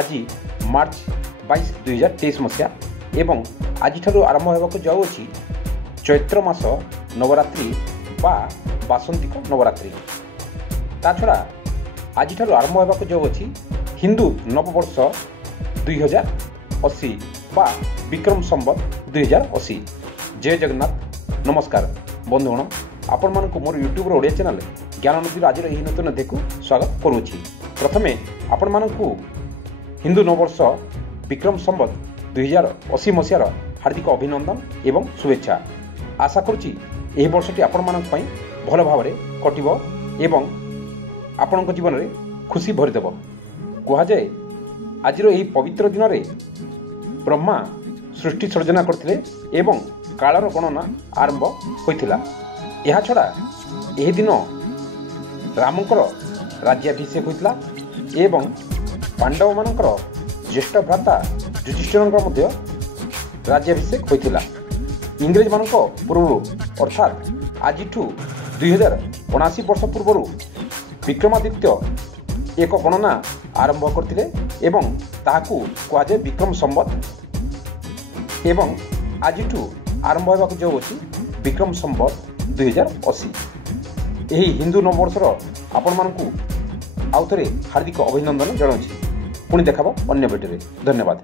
आज मार्च 22 2023 मसीहा एवं आज आरंभ होगा जाऊँगी चैत्र मास नवरात्रि बा बासंतिक नवरात्रि। ता छड़ा आज आरंभ होगा जाऊँगी हिंदू नववर्ष 2080 बा विक्रम संवत 2080। जय जगन्नाथ। नमस्कार बंधुगण, आपण मानक मोर यूट्यूब ओडिया चैनल ज्ञान नदी आज यही नूतन अध्याय को स्वागत करुँची। प्रथमे आपण मानक हिंदू नववर्ष विक्रम संवत 2080 मसीहार हार्दिक अभिनंदन एवं शुभेच्छा। आशा करुँची यह वर्षटी आपण मानक पई भल भाव कटिबो एवं आपणक जीवन में खुशी भरीदेव। कहुए आज यही पवित्र दिन में ब्रह्मा सृष्टि सृजना करते एवं कालर गणना आरंभ होता। यह छड़ा यह दिन रामकर राज्याभिषेक होता एवं पांडव मानकर ज्येष्ठ भ्राता युधिष्ठिर राज्याभिषेक होता। इंग्रेज मान पूर्व अर्थात आज 2079 वर्ष पूर्व विक्रमादित्य एक गणना आरंभ करते एवं ताहाकू कहुए विक्रम संवत एवं आज आरंभ होगा जाऊँगी विक्रम संवत 2080। यही हिंदू नववर्षर आपण मानकू आउ थे हार्दिक अभिनंदन जनाऊँ। पुणी देखा अन्य भिडियो। धन्यवाद।